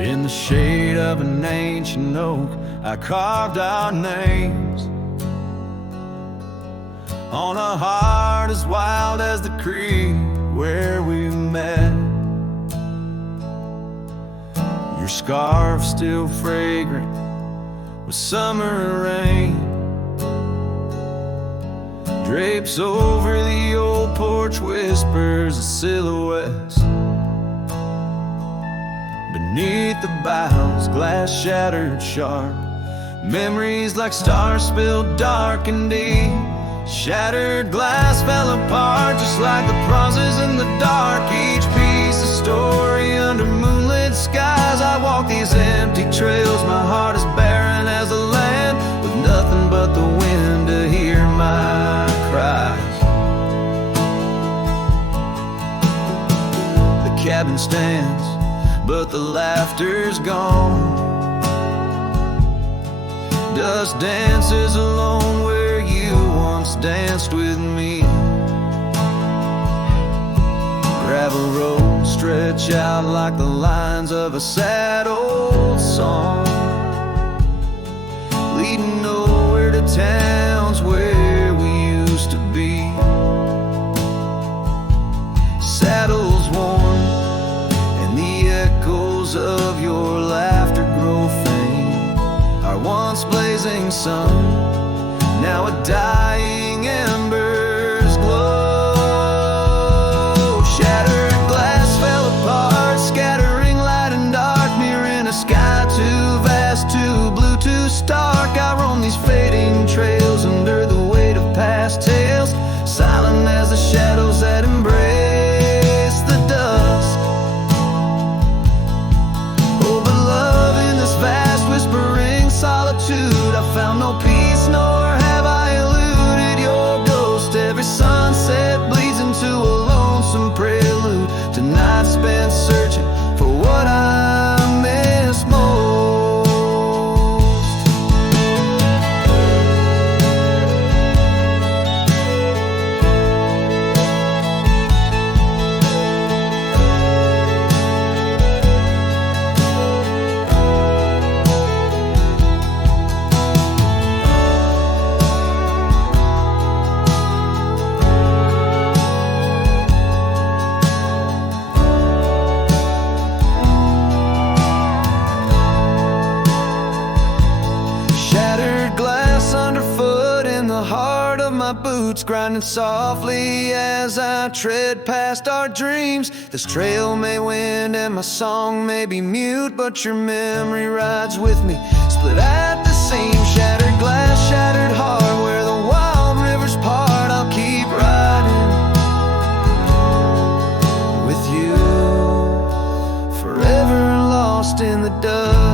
In the shade of an ancient oak, I carved our names on a heart as wild as the creek where we met. Your scarf still fragrant with summer rain drapes over the old porch, whispers of silhouettes. Beneath the boughs, glass shattered sharp, memories like stars spilled dark and deep. Shattered glass fell apart just like the promises in the dark. Each piece a story under moonlit skies. I walk these empty trails, my heart is barren as the land, with nothing but the wind to hear my cries. The cabin stands, but the laughter's gone. Dust dances alone where you once danced with me. Gravel roads stretch out like the lines of a sad old song, leading nowhere to towns where we used to be. Saddles worn and the echoes of your laughter grow faint. Our once blazing sun, now a dying embers glow. Shattered glass fell apart, scattering light and dark, mirroring a sky too vast, too blue, too stark. I roam these fading trails under the weight of past tales, silent as the shadows that embrace the dusk. Oh, but love in this vast whispering solitude, I found no peace, nor have I eluded your ghost. Every sunset bleeds into a lonesome prelude to nights spent searching for what I miss most. Boots grinding softly as I tread past our dreams. This trail may wind and my song may be mute, but your memory rides with me, split at the seam. Shattered glass, shattered heart, where the wild rivers part. I'll keep riding with you, forever lost in the dust.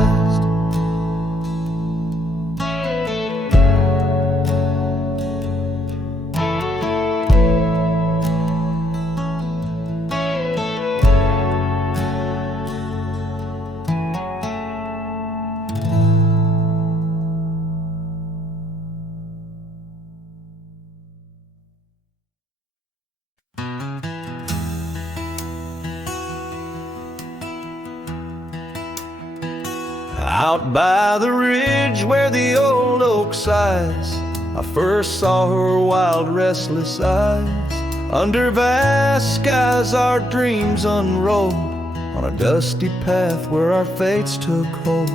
Out by the ridge where the old oak sighs, I first saw her wild, restless eyes. Under vast skies our dreams unrolled, on a dusty path where our fates took hold.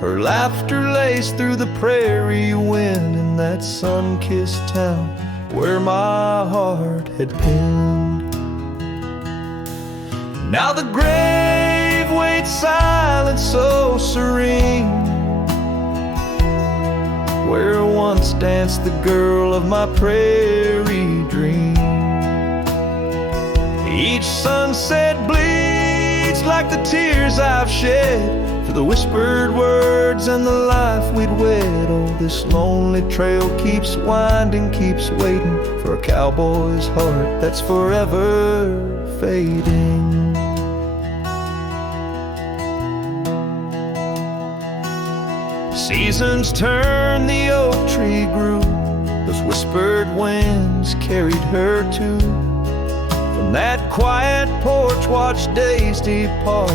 Her laughter laced through the prairie wind in that sun-kissed town where my heart had pinned. Now the grave waits silent, so serene, where once danced the girl of my prairie dream. Each sunset bleeds like the tears I've shed for the whispered words and the life we'd wed. Oh, this lonely trail keeps winding, keeps waiting for a cowboy's heart that's forever fading. Seasons turn, the oak tree grew, those whispered winds carried her too. From that quiet porch watched days depart,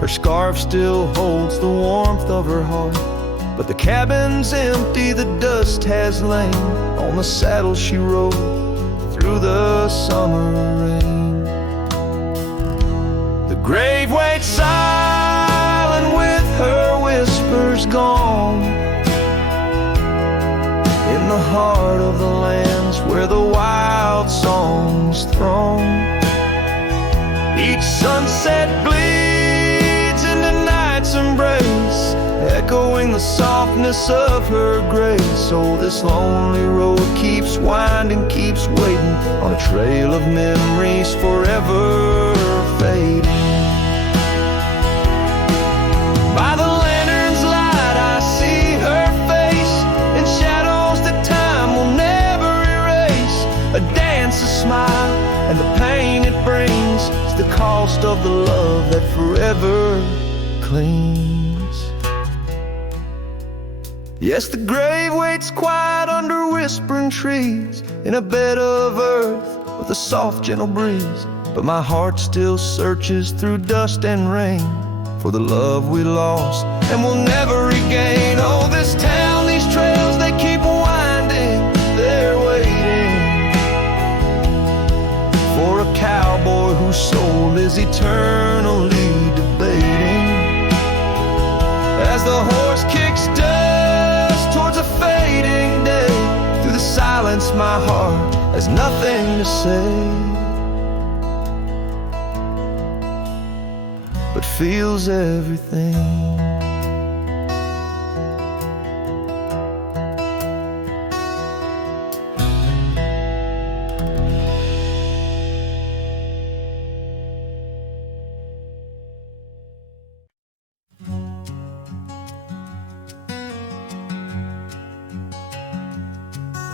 Her scarf still holds the warmth of her heart, but the cabin's empty, the dust has lain on the saddle she rode through the summer rain. The grave waits silent with her whispers gone, in the heart of the lands where the wild songs throng. Each sunset bleeds into night's embrace, echoing the softness of her grace. Oh, this lonely road keeps winding, keeps waiting on a trail of memories forever fading. By the lantern's light I see her face in shadows that time will never erase. A dance, a smile, and the pain it brings is the cost of the love that forever clings. Yes, the grave waits quiet under whispering trees, in a bed of earth with a soft gentle breeze. But my heart still searches through dust and rain for the love we lost and will never regain. Oh, this town, these trails, they keep winding, they're waiting for a cowboy whose soul is eternally debating. As the horse kicks dust towards a fading day, through the silence my heart has nothing to say, but feels everything.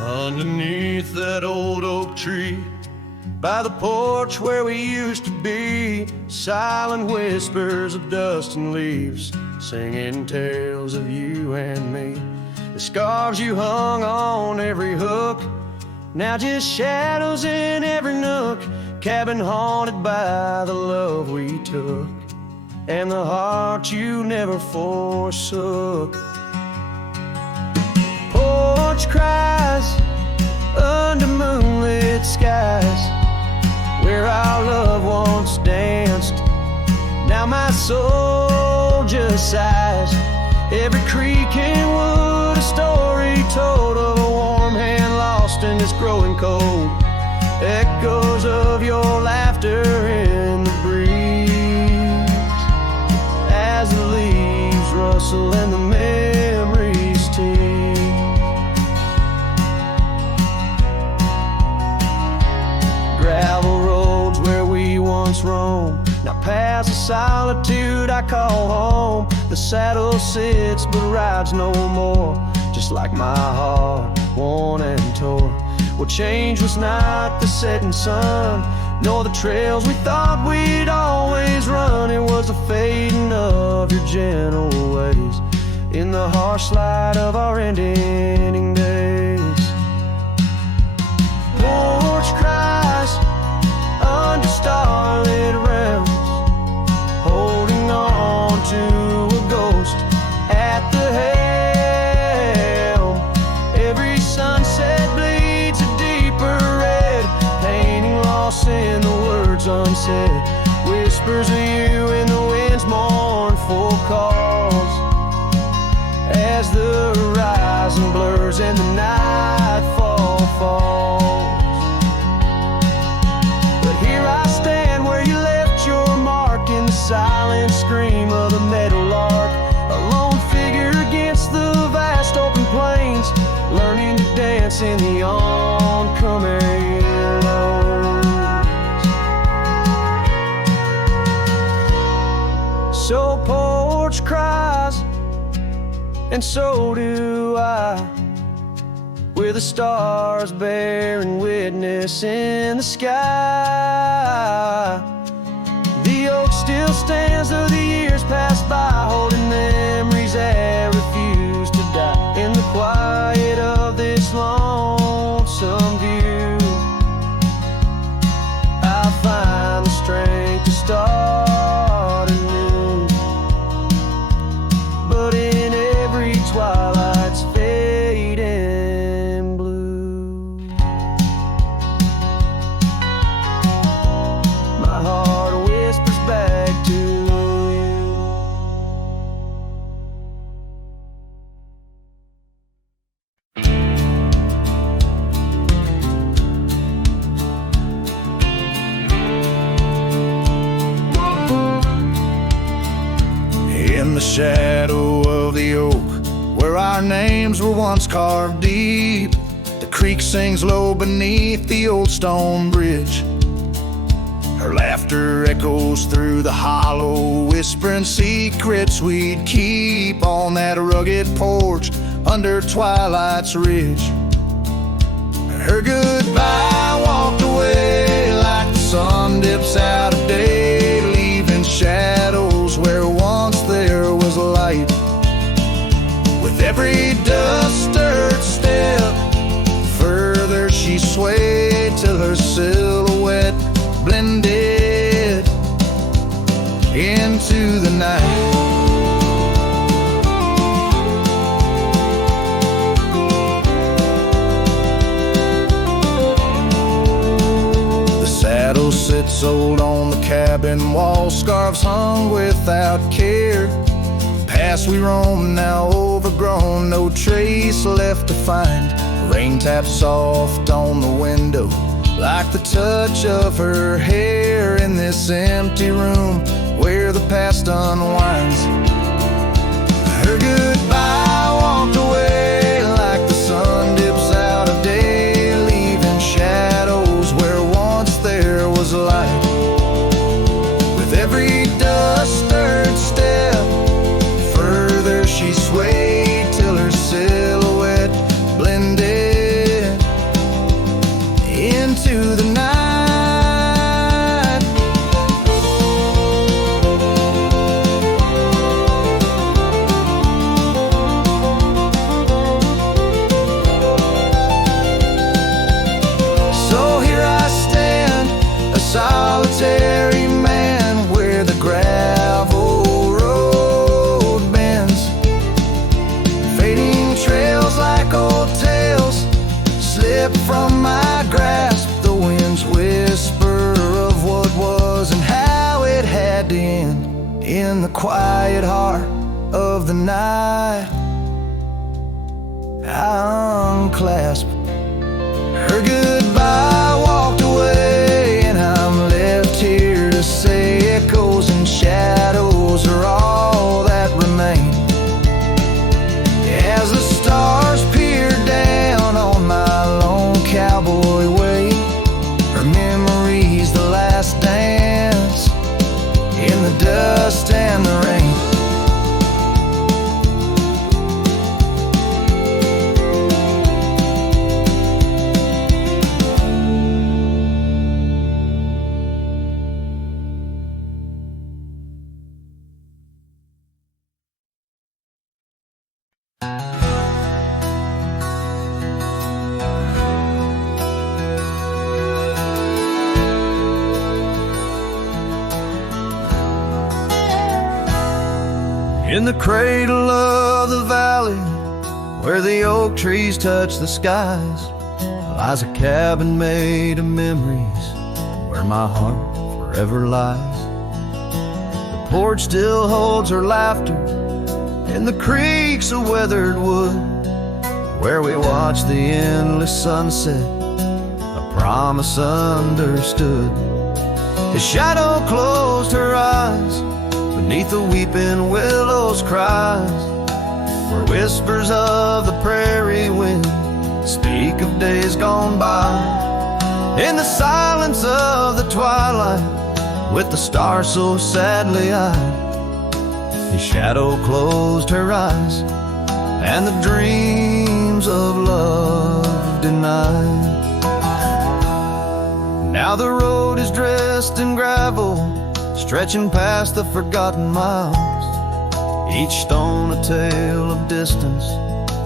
Underneath that old oak tree, by the porch where we used to be, silent whispers of dust and leaves, singing tales of you and me. The scarves you hung on every hook, now just shadows in every nook. Cabin haunted by the love we took, and the heart you never forsook. Porch cries under moonlit skies, where our love once danced. Now my soul just sighs. Every creek and wood, a story told of a warm hand lost in this growing cold. Echoes of your laughter in the breeze, as the leaves rustle and the memories tease. Gravel roads where we once roamed, now paths of solitude I call home. The saddle sits but rides no more, just like my heart, worn and torn. Well, change was not the setting sun, nor the trails we thought we'd always run. It was the fading of your gentle ways in the harsh light of our ending days. Porch cries under starlit realms, holding on to a ghost at the helm. Every sunset bleeds a deeper red, painting loss in the words unsaid. Whispers of you in the wind's mournful calls, as the horizon blurs and the nightfall falls. But here I stand where you left your mark, in the silent scream of the meadowlark, a lone figure against the vast open plains, learning to dance in the oncoming lows. So porch cries, and so do I, with the stars bearing witness in the sky. The oak still stands though the years pass by, holding memories that refuse to die. In the quiet of this lonesome view, I find the strength to start anew. In the shadow of the oak, where our names were once carved deep, the creek sings low beneath the old stone bridge. Her laughter echoes through the hollow, whispering secrets we'd keep on that rugged porch under twilight's ridge. Her goodbye walked away like the sun dips out of day, leaving shadows where once there was light. With every dust-stirred step, further she swayed till her silhouette blended into the night. The saddle sits old on the cabin wall, scarves hung without care. Past we roam, now overgrown, no trace left to find. Rain taps soft on the window, like the touch of her hair in this empty room where the past unwinds. Her goodbye walked away like the sun dips out of day, leaving shadows where once there was light. With every dust-stirred step, further she swayed till her silhouette blended into the night. So here I stand, a solitary man, where the gravel road bends. Fading trails like old tales slip from my grasp, the wind's whisper of what was and how it had to end. In the quiet heart of the night, I unclasp her goodbye, walked away, and I'm left here to say echoes and shadows are all that remain. As the stars peer down on my lone cowboy way, her memory's the last dance in the dust and the rain. In the cradle of the valley, where the oak trees touch the skies, lies a cabin made of memories, where my heart forever lies. The porch still holds her laughter, and the creek's a weathered wood, where we watch the endless sunset, a promise understood. His shadow closed her eyes beneath the weeping willows' cries, where whispers of the prairie wind speak of days gone by. In the silence of the twilight, with the stars so sadly eyed, his shadow closed her eyes, and the dreams of love denied. Now the road is dressed in gravel, stretching past the forgotten miles, each stone a tale of distance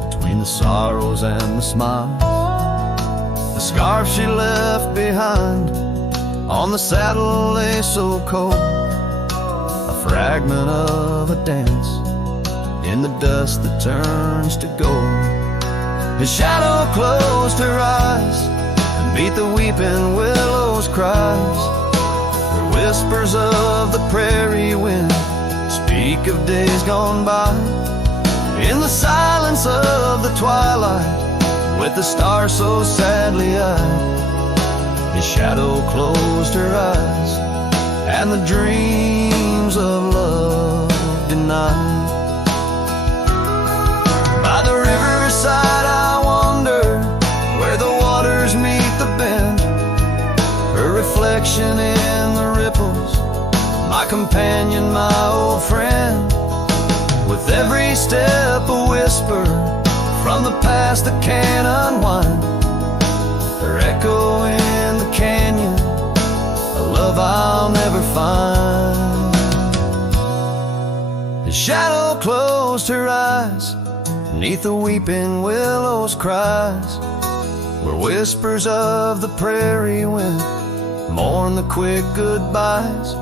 between the sorrows and the smiles. The scarf she left behind on the saddle lay so cold, a fragment of a dance in the dust that turns to gold. His shadow closed her eyes and beat the weeping willows' cries, whispers of the prairie wind speak of days gone by. In the silence of the twilight, with the stars so sadly eyed, his shadow closed her eyes, and the dreams of love denied. night. By the riverside I wander, where the waters meet the bend. Her reflection in the ripples, my companion, my old friend. With every step a whisper from the past that can't unwind. Her echo in the canyon, a love I'll never find. The shadow closed her eyes, beneath the weeping willows cries, where whispers of the prairie wind mourn the quick goodbyes.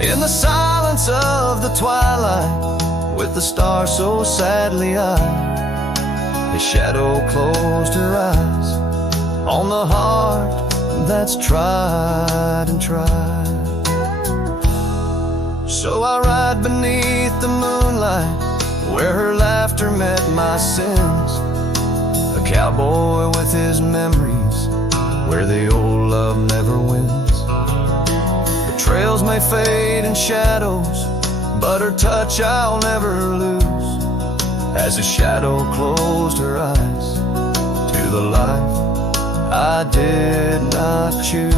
In the silence of the twilight, with the stars so sadly eyed, the shadow closed her eyes on the heart that's tried and tried. So I ride beneath the moonlight, where her laughter met my sins. A cowboy with his memories, where the old love never wins. The trails may fade in shadows, but her touch I'll never lose. As the shadow closed her eyes to the life I did not choose.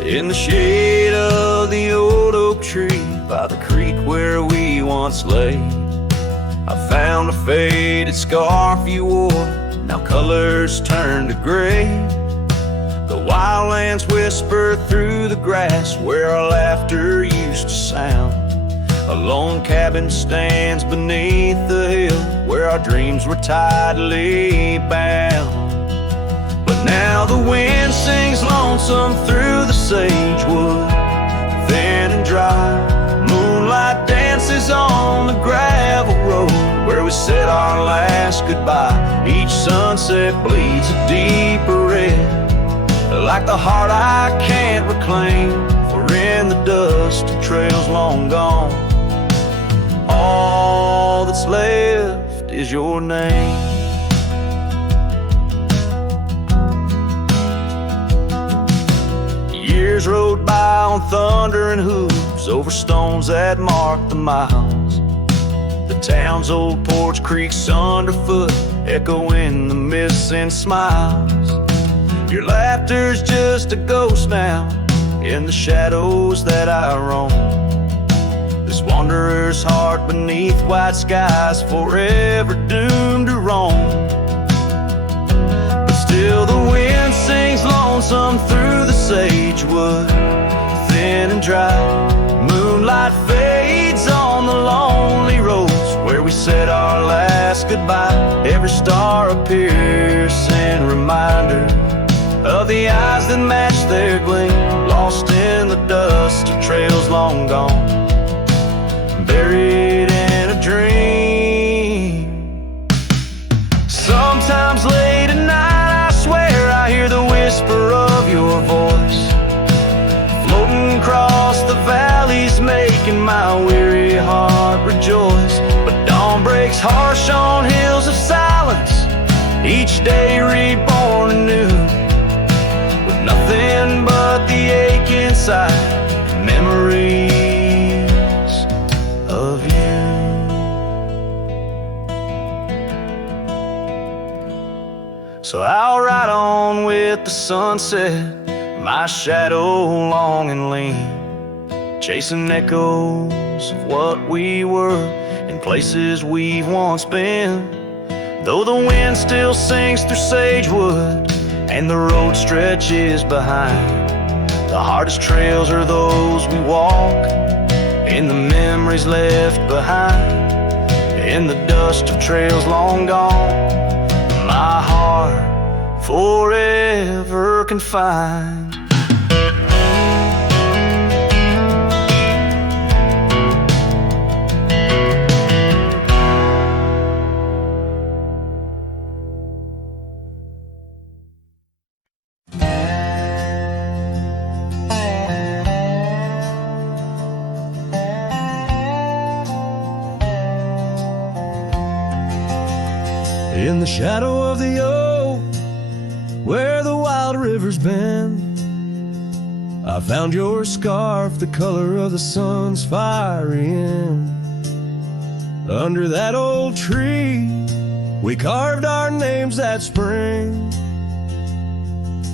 In the shade of the old oak tree, by the creek where we once lay, I found a faded scarf you wore, now colors turned to gray. The wildlands whisper through the grass, where our laughter used to sound. A lone cabin stands beneath the hill, where our dreams were tidally bound. But now the wind sings lonesome through the sagewood, thin and dry. Moonlight dances on the gravel road, where we said our last goodbye. Each sunset bleeds a deeper red, like the heart I can't reclaim. For in the dust of trails long gone, all that's left is your name. Years rode by on thundering hooves, over stones that marked the miles. The town's old porch creaks underfoot, echoing the missing smiles. Your laughter's just a ghost now, in the shadows that I roam. This wanderer's heart beneath white skies, forever doomed to roam. But still the wind sings lonesome through the sagewood, thin and dry. Moonlight fades on the lonely roads, where we said our last goodbye. Every star a piercing reminder of the eyes that match their gleam, lost in the dust of trails long gone, buried in a dream. Sometimes late at night I swear I hear the whisper of your voice, floating across the valleys, making my weary heart rejoice. But dawn breaks harsh on hills of silence, each day reborn anew, with nothing but the ache inside, memories of you. So I'll ride on with the sunset, my shadow long and lean, chasing echoes of what we were in places we've once been. Though the wind still sings through sagewood and the road stretches behind, the hardest trails are those we walk, in the memories left behind, in the dust of trails long gone, my heart forever confined. In the shadow of the oak, where the wild river's bend, I found your scarf, the color of the sun's fiery end. Under that old tree, we carved our names that spring.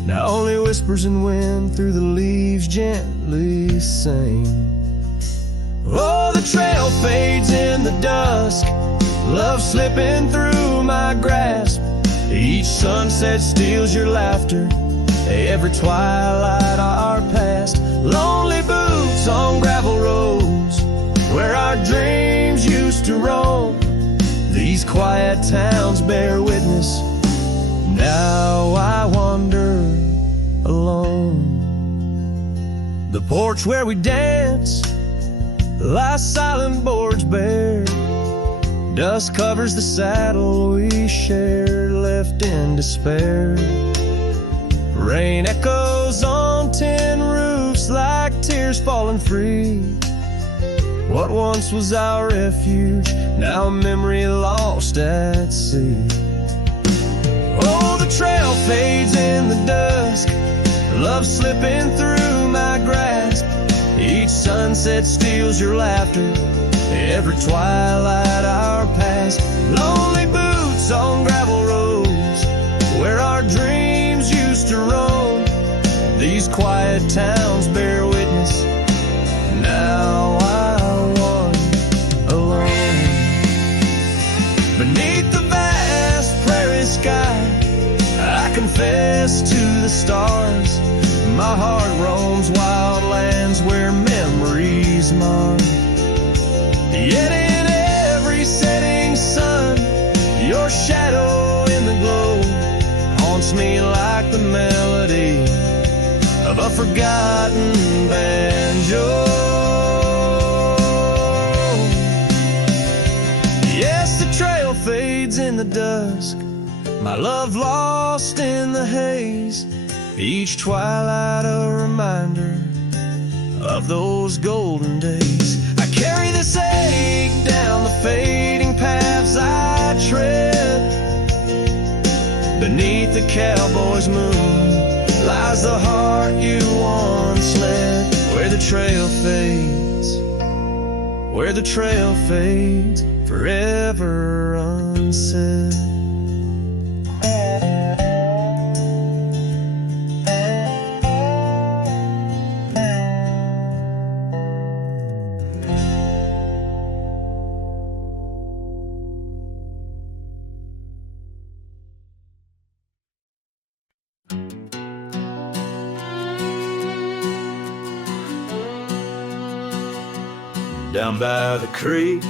Now only whispers and wind through the leaves gently sing. Oh, the trail fades in the dusk, love slipping through my grasp. Each sunset steals your laughter, every twilight our past. Lonely boots on gravel roads, where our dreams used to roam. These quiet towns bear witness, now I wander alone. The porch where we dance lies silent, boards bare. Dust covers the saddle we shared, left in despair. Rain echoes on tin roofs like tears falling free. What once was our refuge, now a memory lost at sea. Oh, the trail fades in the dusk, love slipping through my grasp. Each sunset steals your laughter, every twilight our past. Lonely boots on gravel roads, where our dreams used to roam. These quiet towns bear witness, now I wander alone. Beneath the vast prairie sky, I confess to the stars. My heart roams wild lands where memories mar. Yet in every setting sun, your shadow in the glow haunts me like the melody of a forgotten banjo. Yes, the trail fades in the dusk, my love lost in the haze. Each twilight a reminder of those golden days. I carry this ache down the fading paths I tread. Beneath the cowboy's moon lies the heart you once led. Where the trail fades, where the trail fades, forever unsaid. Down by the creek,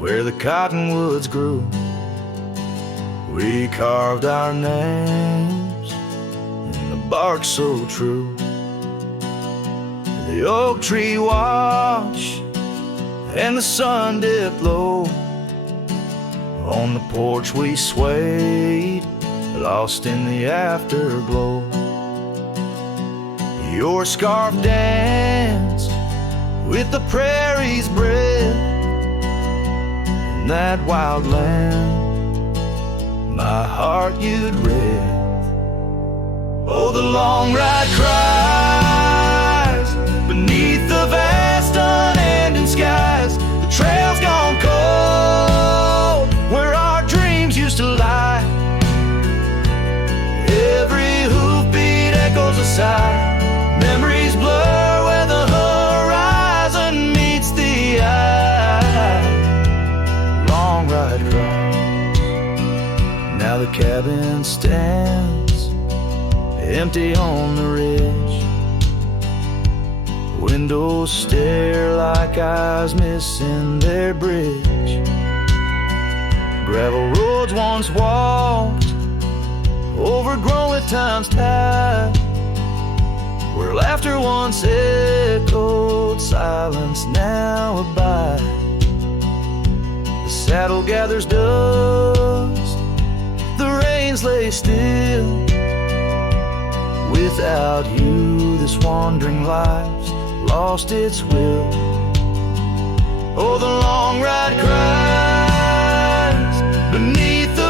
where the cottonwoods grew, we carved our names in the bark so true. The oak tree watched and the sun dipped low. On the porch we swayed, lost in the afterglow. Your scarf danced with the prairie's breath. In that wild land, my heart you'd read. Oh, the long ride cries beneath the vast unending skies. The trail's gone cold, where our dreams used to lie. Every hoofbeat echoes a sigh. Memories blur where the horizon meets the eye. Long ride cries. Now the cabin stands empty on the ridge. Windows stare like eyes missing their bridge. Gravel roads once walked, overgrown with time's tide. Where laughter once echoed, silence now abide. The saddle gathers dust, the reins lay still. Without you, this wandering life's lost its will. Oh, the long ride cries beneath the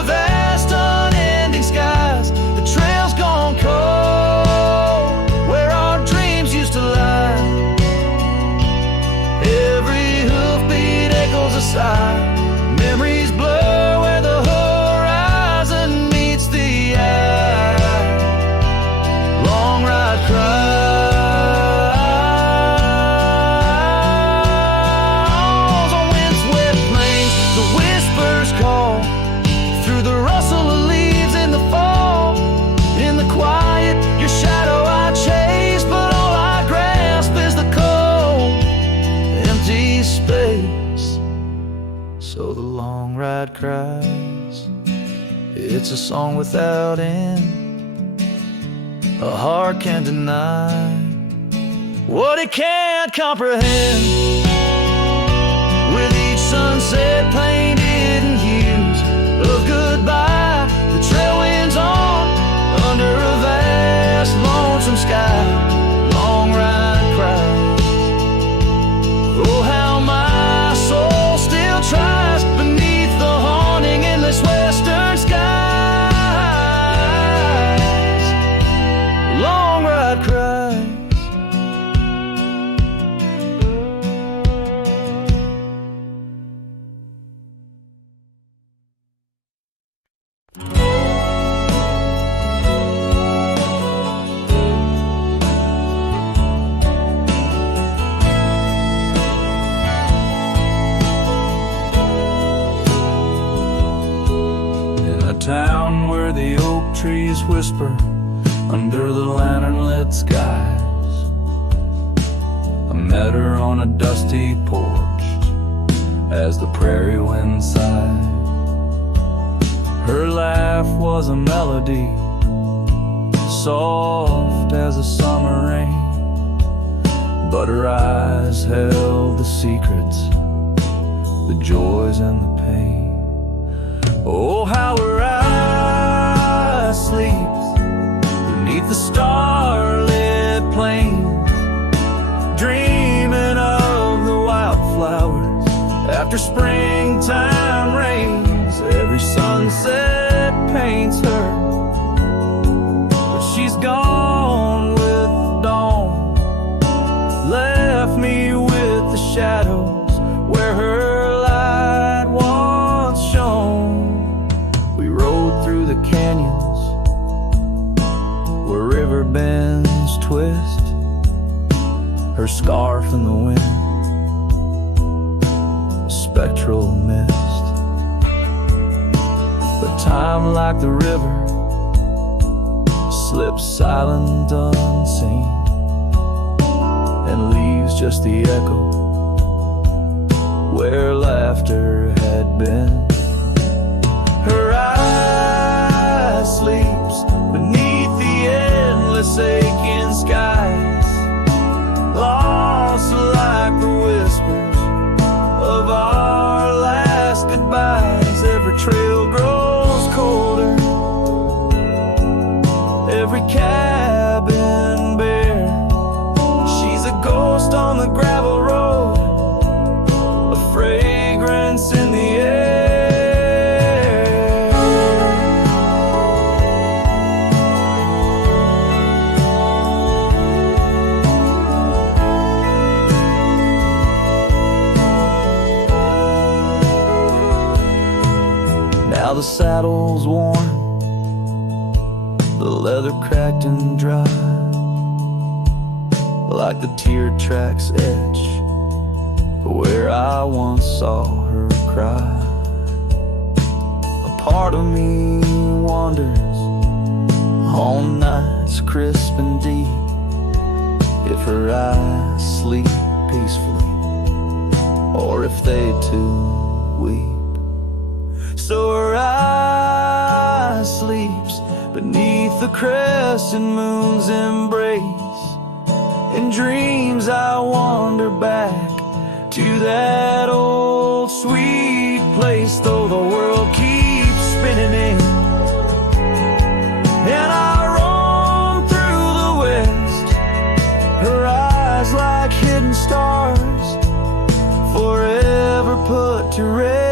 a song without end. A heart can't deny what it can't comprehend. With each sunset painted in hues of goodbye, the trail winds on under a vast lonesome sky. Long ride cries. Oh, how my soul still tries beneath the haunting endless western skies. Long ride cries. Town where the oak trees whisper under the lantern-lit skies. I met her on a dusty porch as the prairie wind sighed. Her laugh was a melody, soft as a summer rain, but her eyes held the secrets, the joys and the pain. Oh, how her eyes sleeps beneath the starlit plains, dreaming of the wildflowers after springtime rains. Every sunset paints her, but she's gone with the dawn, left me with the shadows where her light once shone. The canyons where river bends twist, her scarf in the wind, a spectral mist. But time, like the river, slips silent unseen and leaves just the echo where laughter had been. Her eyes sleeps beneath the endless aching skies, lost like the whispers of our last goodbyes. Every trail grows colder, every cabin bare. She's a ghost on the gravel road, a fragrance in the air. Now the saddle's worn, the leather cracked and dry, like the tear tracks etch where I once saw her cry. A part of me wanders on nights crisp and deep, if her eyes sleep peacefully or if they too weep. So her eyes sleeps beneath the crescent moon's embrace. In dreams I wander back to that old sweet place, though the world keeps spinning in and I roam through the west. Her eyes like hidden stars, forever put to rest.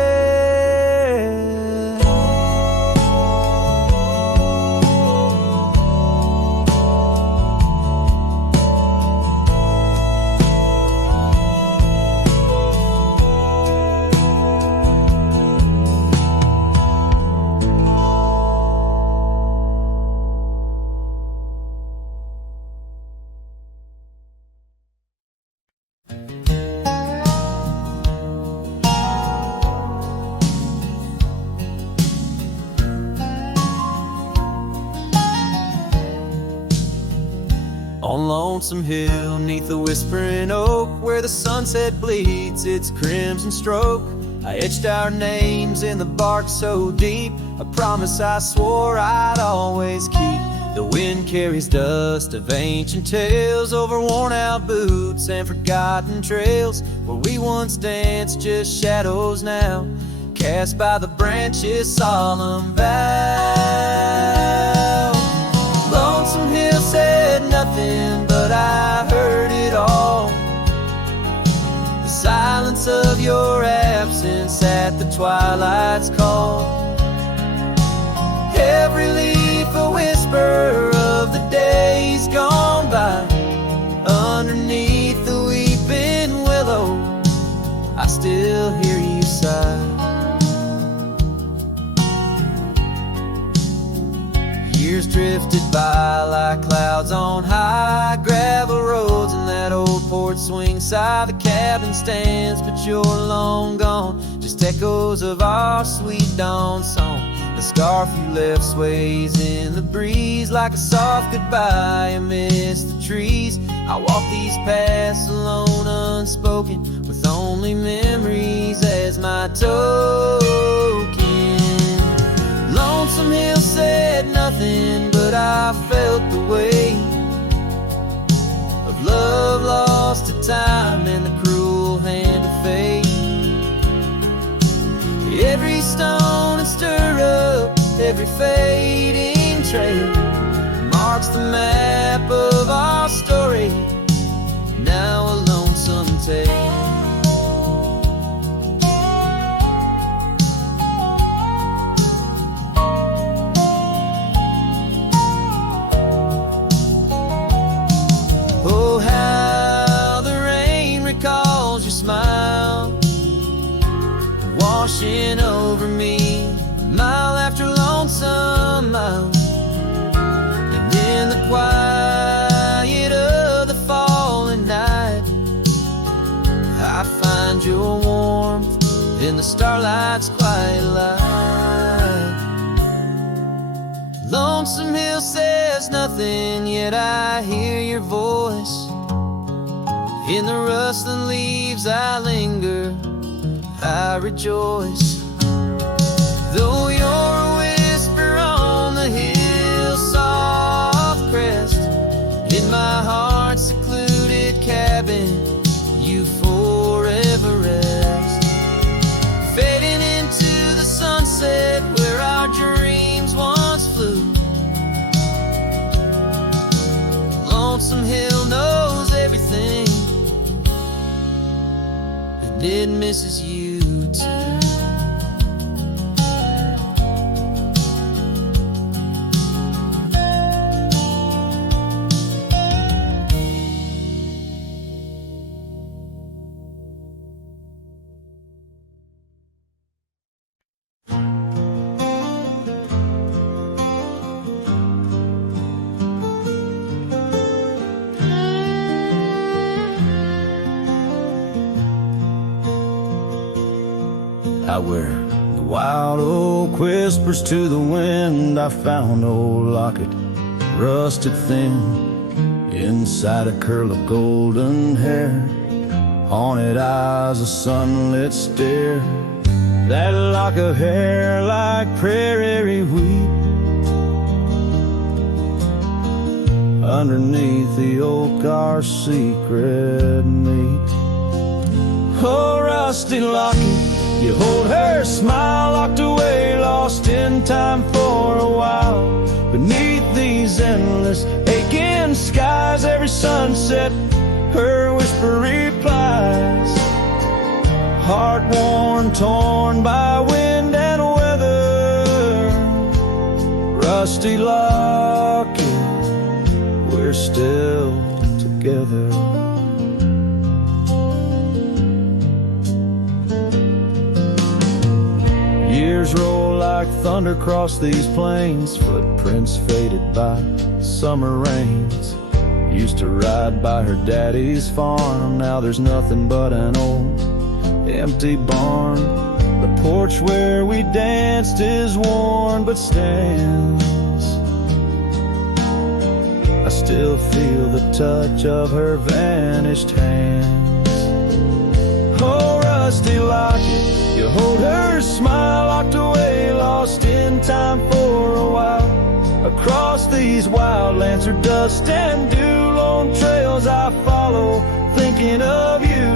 On Lonesome Hill, neath the whispering oak, where the sunset bleeds its crimson stroke I etched our names in the bark so deep, a promise I swore I'd always keep. The wind carries dust of ancient tales over worn-out boots and forgotten trails. Where we once danced, just shadows now, cast by the branches' solemn vow. Lonesome Hill said nothing, but I heard it all. The silence of your absence at the twilight's call. Every leaf a whisper of the days gone by. Underneath the weeping willow, I still hear you sigh. Years drifted by like clouds on high, gravel roads and that old porch swing side. The cabin stands, but you're long gone, just echoes of our sweet dawn song. The scarf you left sways in the breeze like a soft goodbye amidst the trees. I walk these paths alone, unspoken, with only memories as my token. Lonesome Hill said nothing, but I felt the weight of love lost to time and the cruel hand of fate. Every stone and stir up, every fading trail marks the map of our story, now a lonesome tale. Oh, how the rain recalls your smile, washing over me, mile after lonesome mile. And in the quiet of the falling night, I find your warmth in the starlight's quiet light. Lonesome Hill says nothing, yet I hear your voice. In the rustling leaves I linger, I rejoice. Though you're a whisper on the hill's soft crest, in my heart's secluded cabin you forever rest. Fading into the sunset where our dreams once flew. Lonesome Hill knows everything, and it misses you too. Out where the wild oak whispers to the wind, I found old locket, rusted thin, inside a curl of golden hair, haunted eyes, a sunlit stare. That lock of hair like prairie wheat, underneath the oak our secret meet. Oh, rusty locket, you hold her smile locked away, lost in time for a while. Beneath these endless aching skies, every sunset her whisper replies. Heart worn, torn by wind and weather, rusty locket, we're still together. Years roll like thunder across these plains, footprints faded by summer rains. Used to ride by her daddy's farm, now there's nothing but an old empty barn. The porch where we danced is worn but stands. I still feel the touch of her vanished hands. Oh, rusty locket. You hold her smile locked away, lost in time for a while. Across these wildlands are dust and dew, lone trails I follow, thinking of you.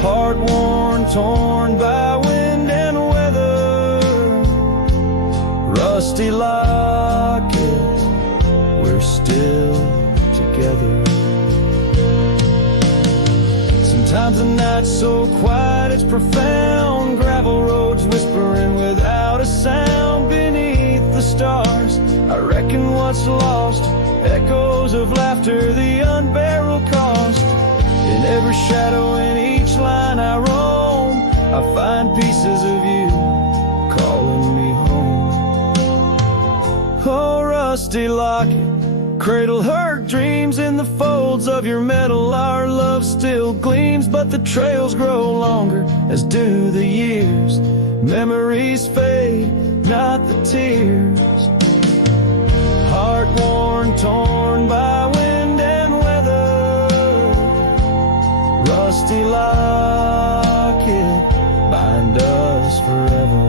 Heart worn, torn by wind and weather. Rusty locket, we're still together. Sometimes the night's so quiet it's profound. Gravel roads whispering without a sound beneath the stars. I reckon what's lost, echoes of laughter, the unbearable cost. In every shadow, in each line I roam, I find pieces of you calling me home. Oh, rusty locket, cradle her dreams in the folds of your metal. Our love still gleams, but the trails grow longer, as do the years. Memories fade, not the tears. Heart worn, torn by wind and weather. Rusty locket, bind us forever.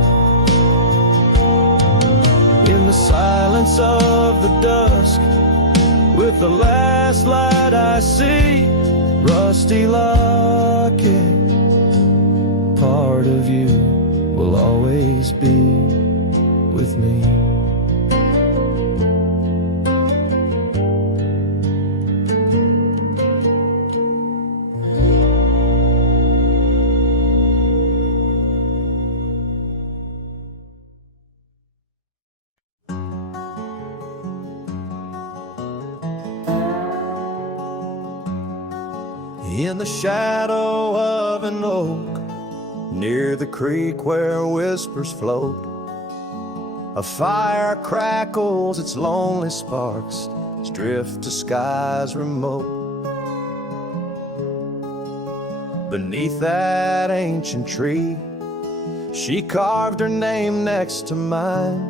In the silence of the dusk, with the last light I see, rusty locket, part of you will always be with me. In the shadow of an oak, near the creek where whispers float, a fire crackles its lonely sparks as drift to skies remote. Beneath that ancient tree, she carved her name next to mine.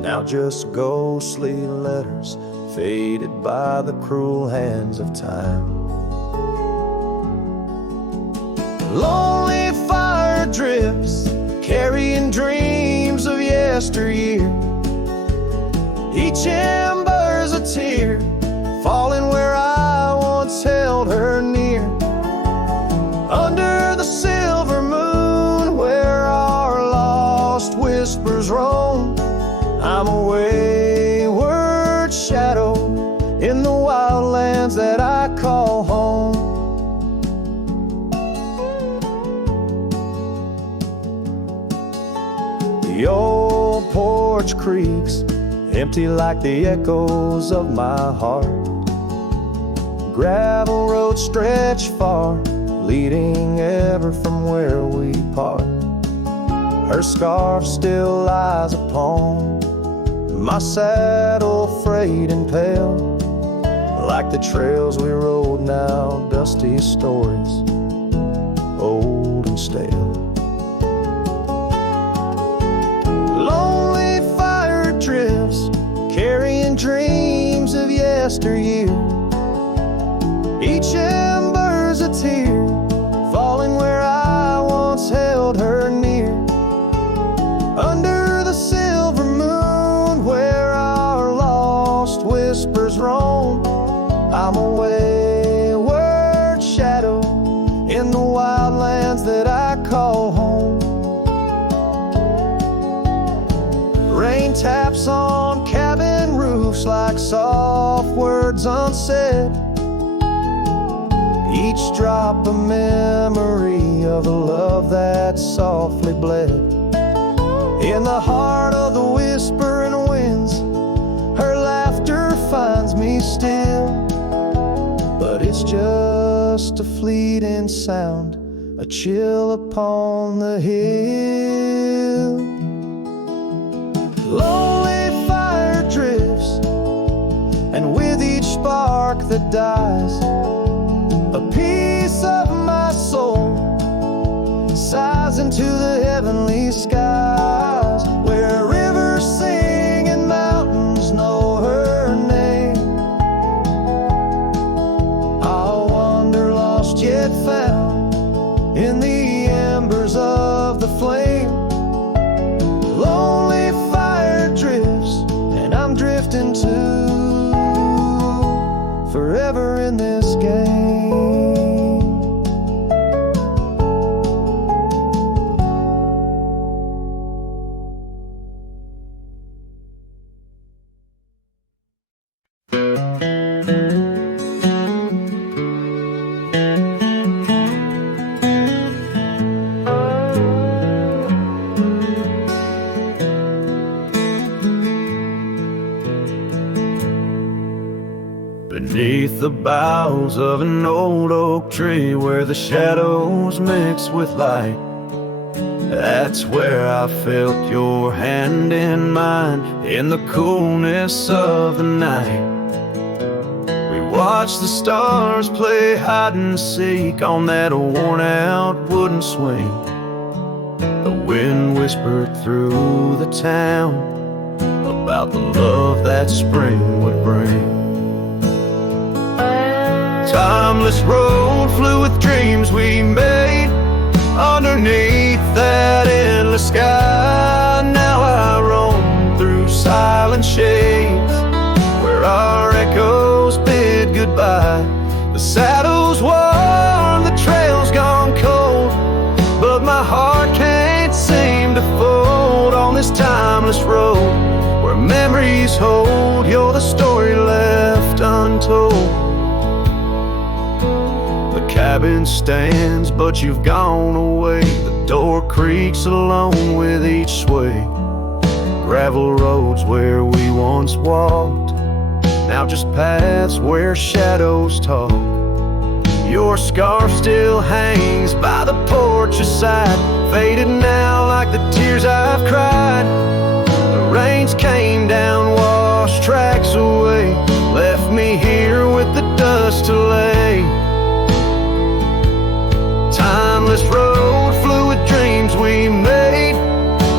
Now just ghostly letters faded by the cruel hands of time. Lonely fire drifts, carrying dreams of yesteryear. Each ember's a tear, falling where I once held her near. Under the silver moon, where our lost whispers roam, I'm a wayward shadow in the wildlands that I call home. The old porch creaks, empty like the echoes of my heart. Gravel roads stretch far, leading ever from where we part. Her scarf still lies upon my saddle, frayed and pale, like the trails we rode now, dusty stories, old and stale. Lonely fire drifts, carrying dreams of yesteryear. Each ember's a tear, falling where I once held her near. Under the silver moon, where our lost whispers roam, I'm a wayward shadow in the wildlands that I call home. Rain taps on cabin roofs like soft words unsaid, each drop a memory of a love that softly bled. In the heart of the whispering winds, her laughter finds me still, but it's just a fleeting sound, a chill upon the hill. Lonely fire drifts, and with each spark that dies, a piece of my soul sighs into the heavenly skies, where rivers sing and mountains know her name. I'll wander lost yet found, beneath the boughs of an old oak tree where the shadows mix with light. That's where I felt your hand in mine in the coolness of the night. We watched the stars play hide and seek on that worn out wooden swing. The wind whispered through the town about the love that spring would bring. Timeless road flew with dreams we made underneath that endless sky. Now I roam through silent shades where our echoes bid goodbye. The saddle's worn, the trail's gone cold, but my heart can't seem to fold on this timeless road where memories hold. You're the story left untold. The cabin stands, but you've gone away. The door creaks alone with each sway. Gravel roads where we once walked, now just paths where shadows talk. Your scarf still hangs by the porch aside, faded now like the tears I've cried. The rains came down, washed tracks away, left me here with the dust to lay. Timeless road flew with dreams we made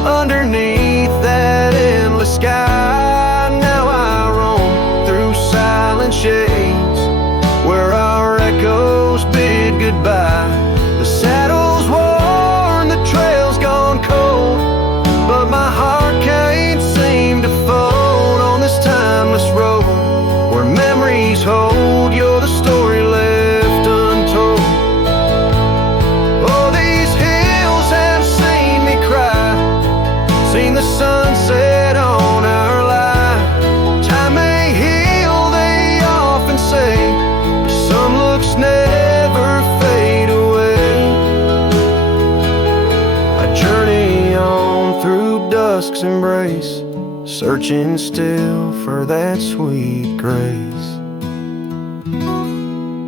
underneath that endless sky. Now I roam through silent shades where our echoes bid goodbye. The saddle's worn, the trail's gone cold, but my heart can't seem to fold on this timeless road where memories hold. You're the story left untold. Oh, these hills have seen me cry, seen the sunset on our line. Time may heal, they often say, some looks never fade away. I journey on through dusk's embrace, searching still for that sweet grace.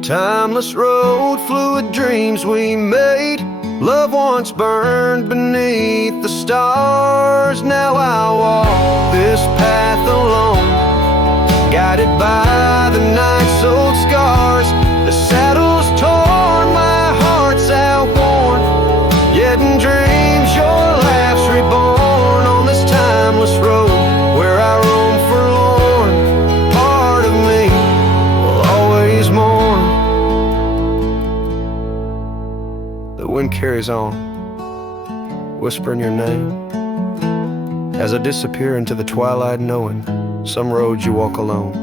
Timeless road flew with dreams we made, love once burned beneath the stars. Now I walk this path alone, guided by the night's old scars. The saddle's torn, my heart's outworn, yet in dreams your laugh's reborn on this timeless road where I roam forlorn. Part of me will always mourn. The wind carries on, whispering your name as I disappear into the twilight, knowing some roads you walk alone,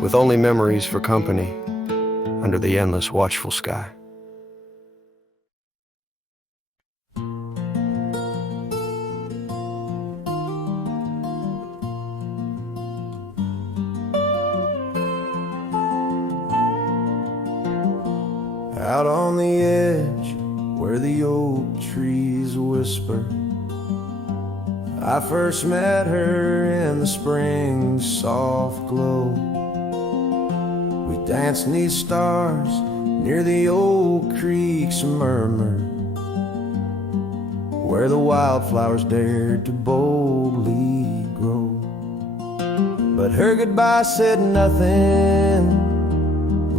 with only memories for company under the endless watchful sky. Out on the edge where the oak trees whisper, I first met her in the spring's soft glow. We danced 'neath stars near the old creek's murmur, where the wildflowers dared to boldly grow. But her goodbye said nothing,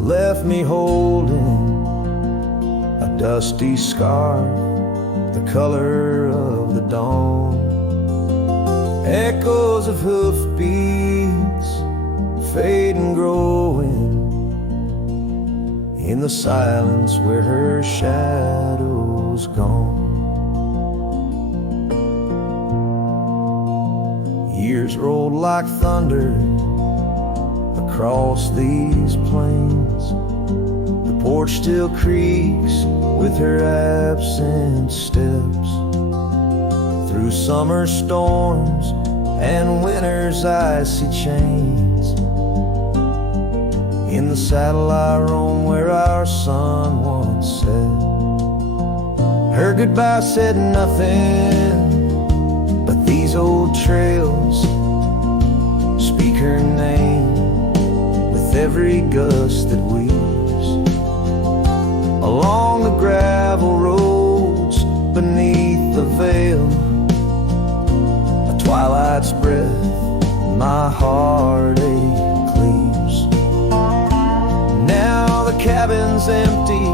left me holding a dusty scarf, the color of the dawn. Echoes of hoofbeats fade and growing in the silence where her shadow's gone. Years rolled like thunder across these plains. The porch still creaks with her absent steps, through summer storms and winter's icy chains. In the saddle I roam where our sun once set. Her goodbye said nothing, but these old trails speak her name with every gust that weaves along the gravel roads beneath the veil. A twilight's breath, my heartache cleaves. Now the cabin's empty,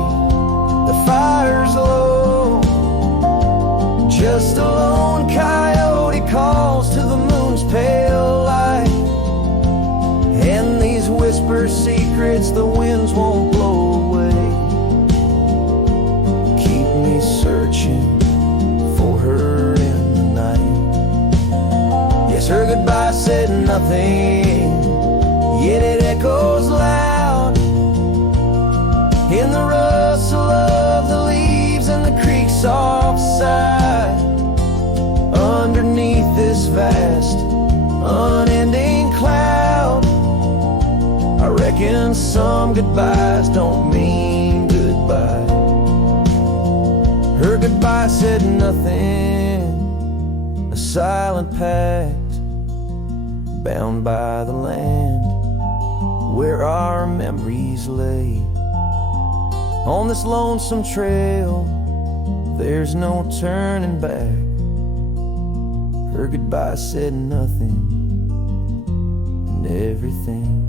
the fire's low. Just a lone coyote calls to the moon's pale light, and these whisper secrets the winds won't blow away. Keep me searching for her in the night. Yes, her goodbye said nothing, yet it echoes loud in the rustle of the leaves and the creek's soft sigh. Underneath this vast, unending cloud, I reckon some goodbyes don't mean goodbye. Her goodbye said nothing, a silent pact bound by the land where our memories lay. On this lonesome trail, there's no turning back. Her goodbye said nothing, and everything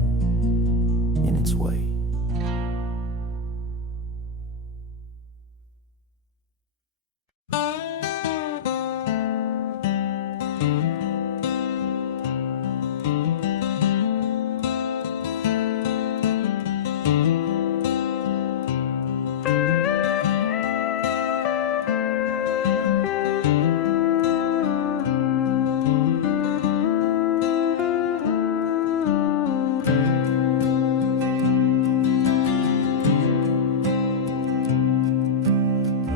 in its way.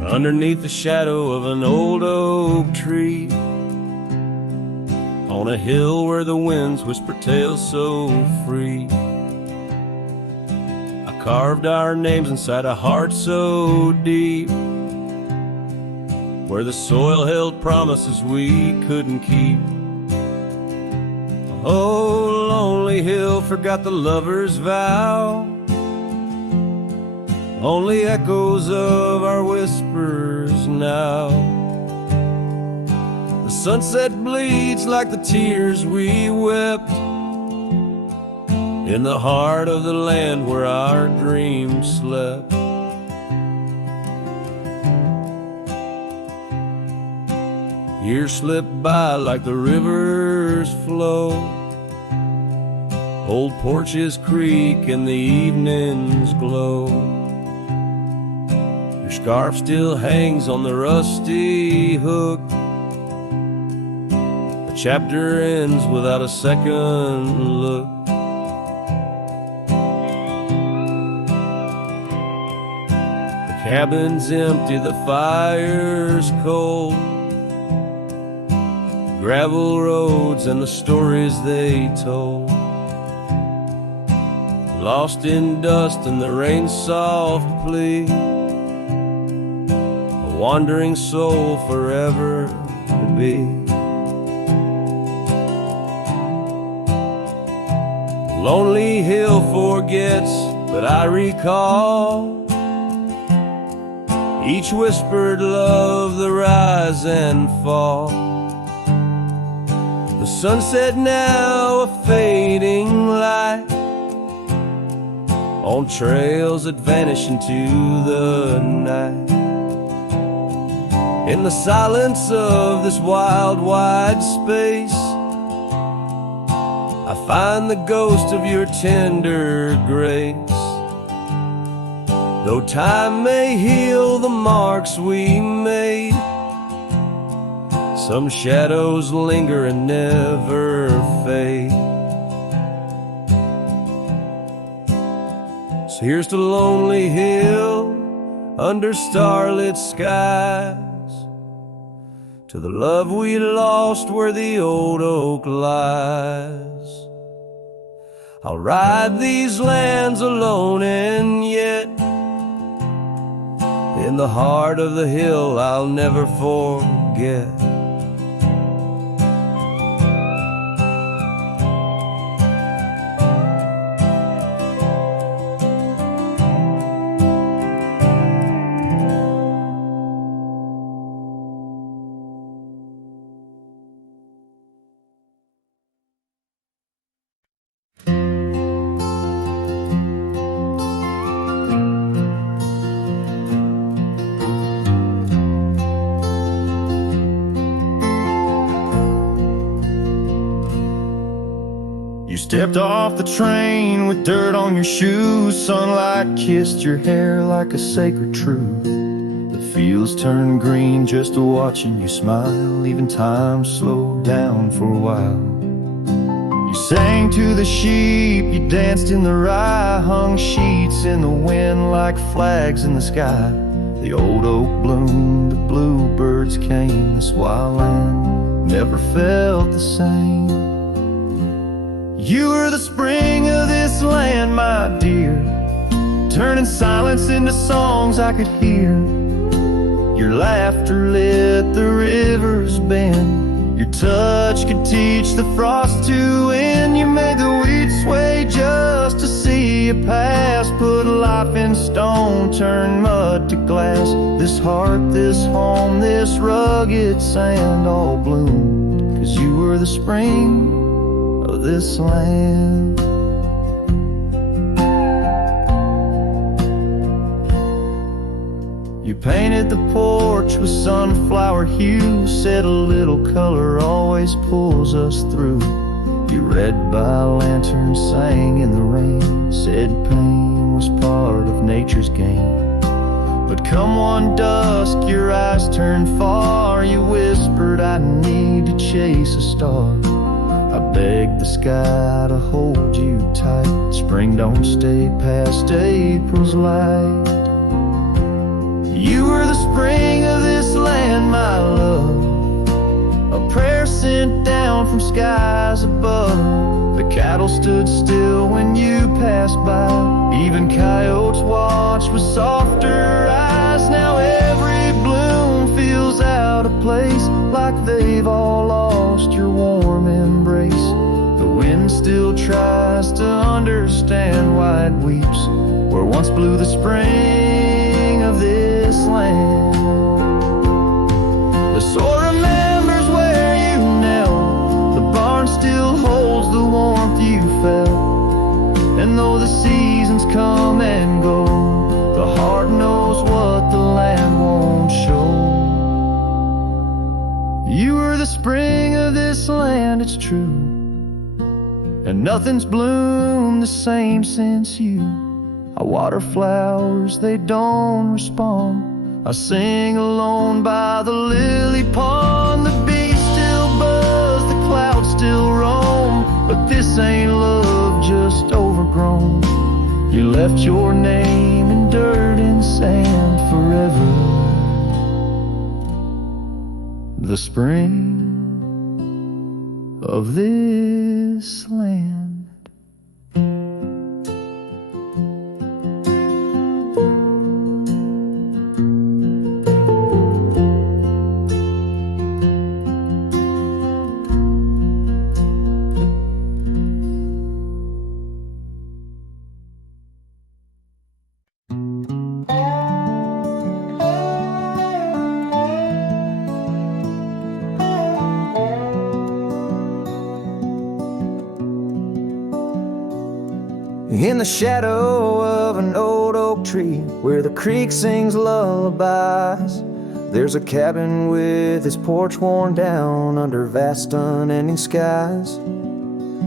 Underneath the shadow of an old oak tree, on a hill where the winds whisper tales so free, I carved our names inside a heart so deep, where the soil held promises we couldn't keep. Oh, lonely hill forgot the lover's vow, only echoes of our whispers now. The sunset bleeds like the tears we wept in the heart of the land where our dreams slept. Years slip by like the rivers flow, old porches creak and the evenings glow. Your scarf still hangs on the rusty hook, the chapter ends without a second look. The cabin's empty, the fire's cold, gravel roads and the stories they told, lost in dust and the rain's soft plea, a wandering soul forever to be. Lonely hill forgets, but I recall each whispered love, the rise and fall. The sunset now a fading light on trails that vanish into the night. In the silence of this wild, wide space, I find the ghost of your tender grace. Though time may heal the marks we made, some shadows linger and never fade. So here's to Lonely Hill under starlit skies, to the love we lost where the old oak lies. I'll ride these lands alone, and yet in the heart of the hill I'll never forget. stepped off the train with dirt on your shoes. Sunlight kissed your hair like a sacred truth. The fields turned green just watching you smile. Even time slowed down for a while. You sang to the sheep, you danced in the rye, hung sheets in the wind like flags in the sky. The old oak bloomed, the bluebirds came. This wild land never felt the same. You were the spring of this land, my dear, turning silence into songs I could hear. Your laughter lit the river's bend. Your touch could teach the frost to end. You made the wheat sway just to see you pass. Put life in stone, turn mud to glass. This heart, this home, this rugged sand all bloomed 'cause you were the spring of this land. You painted the porch with sunflower hue, said a little color always pulls us through. You read by lanterns, sang in the rain, said pain was part of nature's game. But come one dusk, your eyes turned far. You whispered, I need to chase a star. I begged the sky to hold you tight. Spring don't stay past April's light. You were the spring of this land, my love, a prayer sent down from skies above. The cattle stood still when you passed by. Even coyotes watched with softer eyes. Now every bloom feels out of place, like they've all lost your warm embrace. The wind still tries to understand why it weeps where once blew the spring of this land. The soil remembers where you knelt. The barn still holds the warmth you felt. And though the seasons come and go, the heart knows what the land won't show. You were the spring of this land, it's true, and nothing's bloomed the same since you. I water flowers, they don't respond. I sing alone by the lily pond. The bees still buzz, the clouds still roam, but this ain't love just overgrown. You left your name in dirt and sand forever. The spring of this land. In the shadow of an old oak tree, where the creek sings lullabies, there's a cabin with its porch worn down under vast unending skies.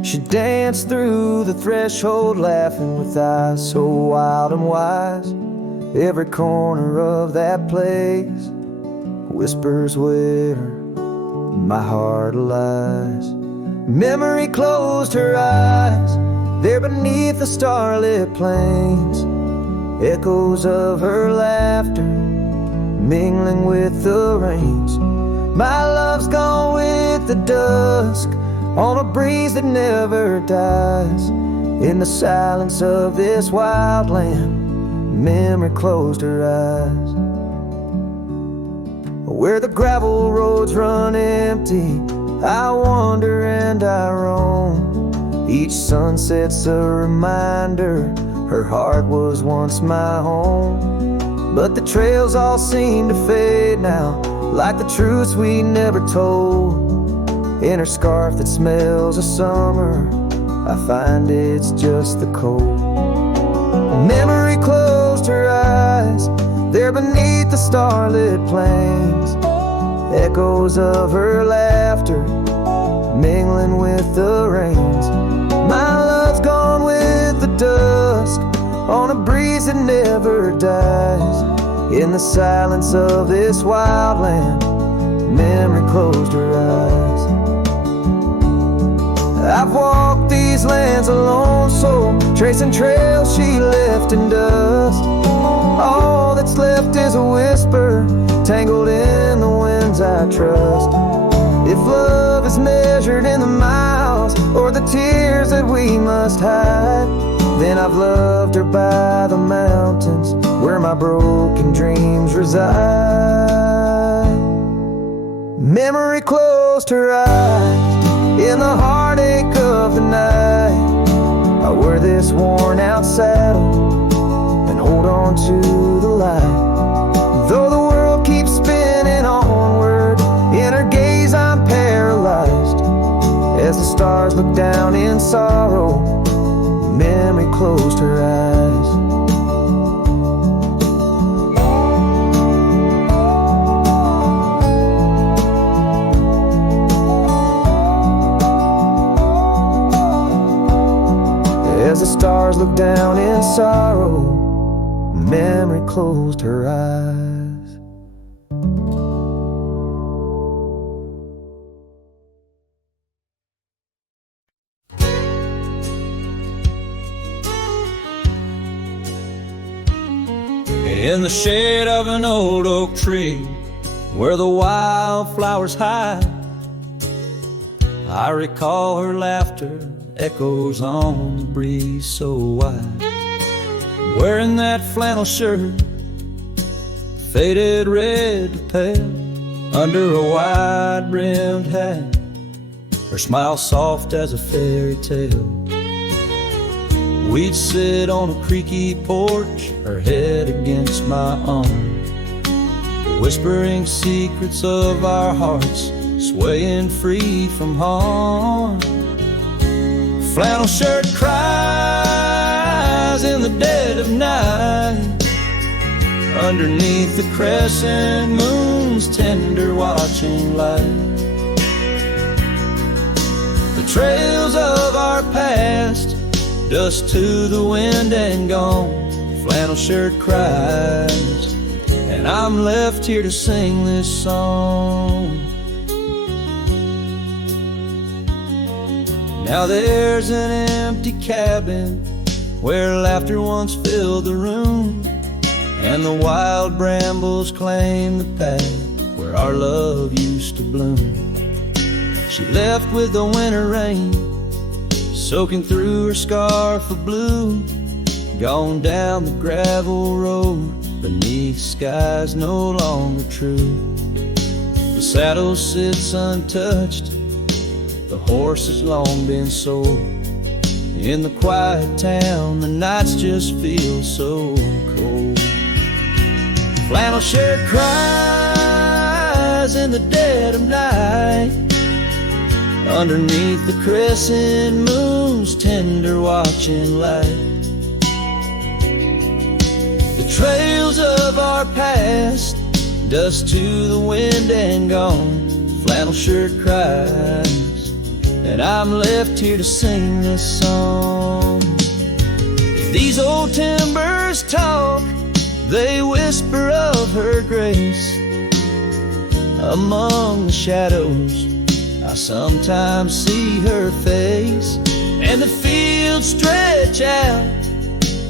She danced through the threshold laughing with eyes so wild and wise. Every corner of that place whispers where my heart lies. Memory closed her eyes there beneath the starlit plains, echoes of her laughter mingling with the rains. My love's gone with the dusk on a breeze that never dies. In the silence of this wild land, memory closed her eyes. Where the gravel roads run empty, I wander and I roam. Each sunset's a reminder her heart was once my home. But the trails all seem to fade now, like the truths we never told. In her scarf that smells of summer, I find it's just the cold. Memory closed her eyes there beneath the starlit plains, echoes of her laughter mingling with the rains. My dusk on a breeze that never dies. In the silence of this wild land, memory closed her eyes. I've walked these lands alone, so tracing trails she left in dust. All that's left is a whisper, tangled in the winds I trust. If love is measured in the miles or the tears that we must hide, then I've loved her by the mountains where my broken dreams reside. Memory closed her eyes in the heartache of the night. I wear this worn out saddle and hold on to the light. Though the world keeps spinning onward, in her gaze I'm paralyzed. As the stars look down in sorrow, memory closed her eyes. As the stars look down in sorrow, memory closed her eyes. In the shade of an old oak tree, where the wildflowers hide, I recall her laughter echoes on the breeze so wide. Wearing that flannel shirt, faded red to pale, under a wide-brimmed hat, her smile soft as a fairy tale. We'd sit on a creaky porch, her head against my arm, whispering secrets of our hearts, swaying free from harm. Flannel shirt cries in the dead of night, underneath the crescent moon's tender watching light. The trails of our past, dust to the wind and gone. Flannel shirt cries, and I'm left here to sing this song. Now there's an empty cabin where laughter once filled the room, and the wild brambles claim the path where our love used to bloom. She left with the winter rain soaking through her scarf of blue, gone down the gravel road beneath skies no longer true. The saddle sits untouched, the horse has long been sold. In the quiet town, the nights just feel so cold. Flannel shirt cries in the dead of night, underneath the crescent moon's tender watching light. The trails of our past, dust to the wind and gone. Flannel shirt cries, and I'm left here to sing this song. If these old timbers talk, they whisper of her grace. Among the shadows, I sometimes see her face, and the fields stretch out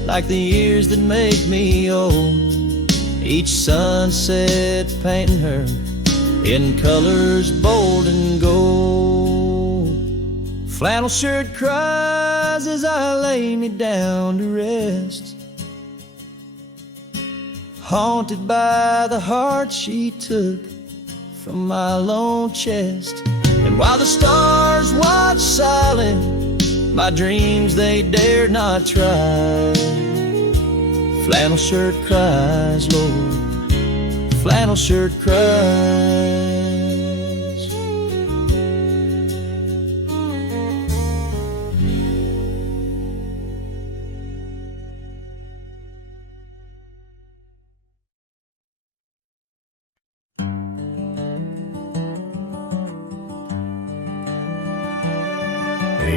like the years that make me old. Each sunset painting her in colors bold and gold. Flannel shirt cries as I lay me down to rest, haunted by the heart she took from my lone chest. And while the stars watch silent, my dreams they dare not try. Flannel shirt cries, Lord, flannel shirt cries.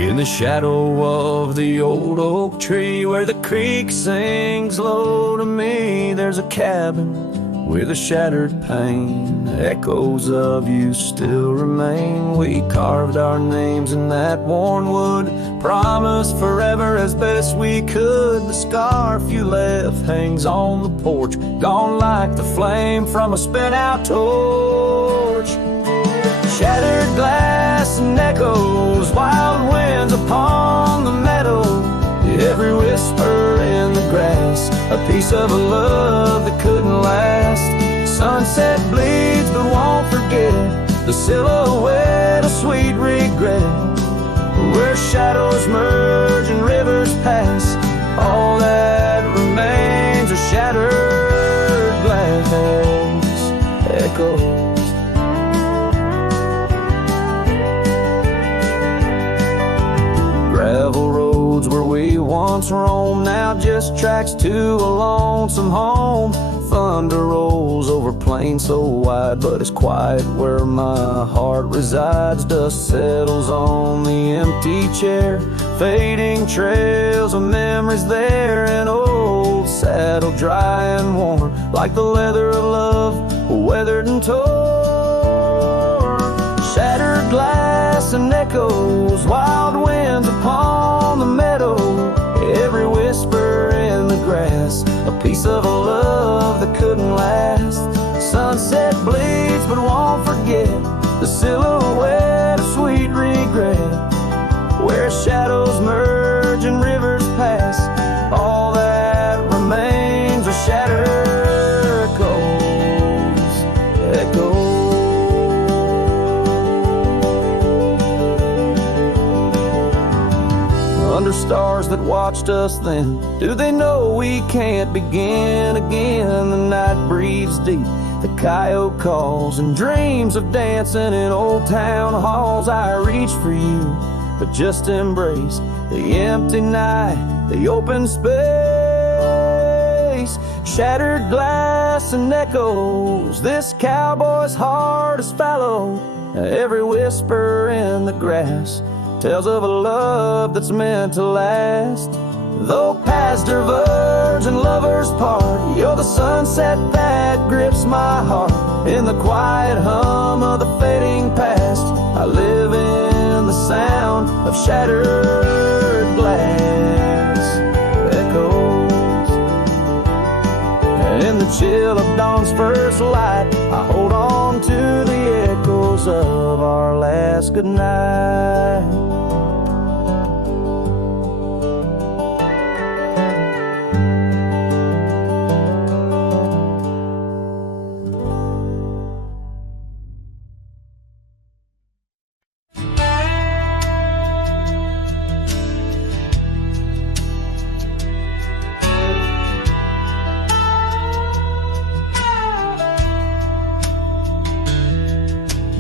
In the shadow of the old oak tree where the creek sings low to me, there's a cabin with a shattered pane. Echoes of you still remain. We carved our names in that worn wood, promised forever as best we could. The scarf you left hangs on the porch, gone like the flame from a spent-out torch. Shattered glass and echoes, wild winds upon the meadow, every whisper in the grass, a piece of a love that couldn't last. Sunset bleeds but won't forget, the silhouette of sweet regret, where shadows merge and rivers pass, all that remains are shattered glass echoes. Gravel roads where we once roamed, now just tracks to a lonesome home. Thunder rolls over plains so wide, but it's quiet where my heart resides. Dust settles on the empty chair, fading trails of memories there. An old saddle dry and worn, like the leather of love, weathered and torn. Shattered glass and echoes, wild winds upon the meadow, every whisper in the grass, a piece of a love that couldn't last. Sunset bleeds but won't forget, the silhouette of sweet regret, where shadows merge and rivers pass, all that remains are shattered echoes. Under stars that watched us then, do they know we can't begin again? The night breathes deep, the coyote calls, and dreams of dancing in old town halls. I reach for you, but just embrace the empty night, the open space. Shattered glass and echoes, this cowboy's heart is fallow, every whisper in the grass tells of a love that's meant to last. Though paths diverge and lovers part, you're the sunset that grips my heart. In the quiet hum of the fading past, I live in the sound of shattered glass echoes. In the chill of dawn's first light, I hold on to the echoes of our last goodnight.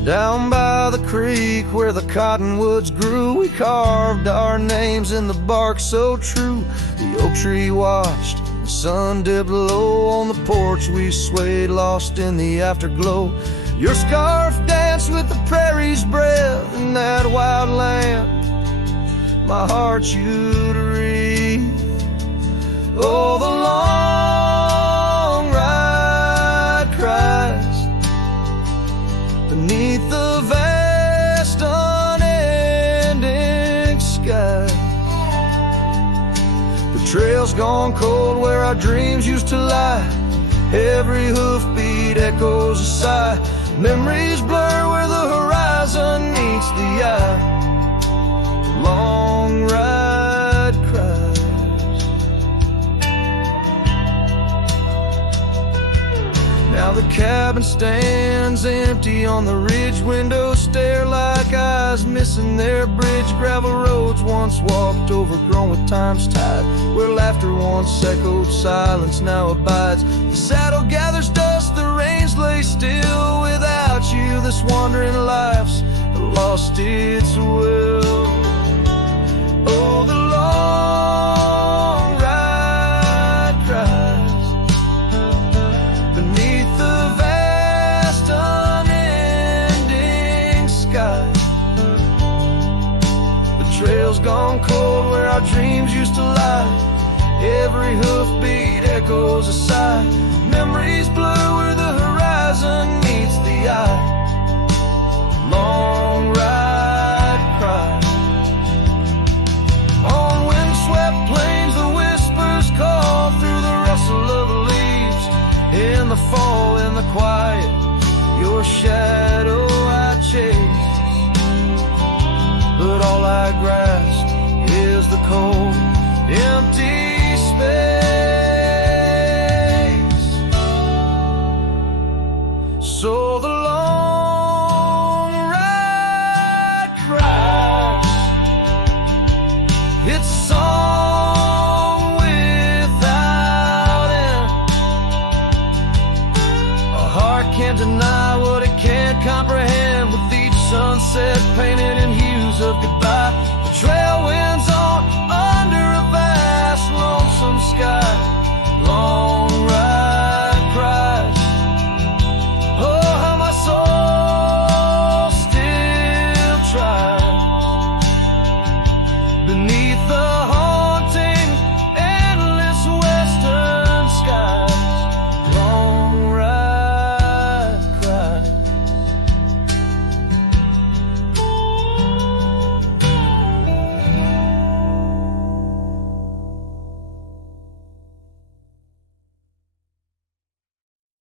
Down by the creek where the cottonwoods grew, we carved our names in the bark so true. The oak tree watched, the sun dipped low on the porch. We swayed, lost in the afterglow. Your scarf danced with the prairie's breath in that wild land. My heart you'd wreath. Oh, the long ride cries beneath the vast unending sky. The trail's gone cold where our dreams used to lie. Every hoofbeat echoes a sigh. Memories blur where the horizon meets the eye. The long ride cries. Now the cabin stands empty on the ridge. Windows stare like eyes missing their bridge. Gravel roads once walked, overgrown with time's tide, where laughter once echoed, silence now abides. The saddle gathers dust, the reins lay still. Without you this wandering life's lost its will. Oh, the long ride cries beneath the vast unending sky. The trail's every hoofbeat echoes a sigh. Memories blur where the horizon meets the eye. Long ride cry. On windswept plains the whispers call through the rustle of the leaves. In the fall, in the quiet, your shadow I chase. But all I grasp is the cold, empty space. So the long ride cries. It's a song without end. A heart can't deny what it can't comprehend. With each sunset painted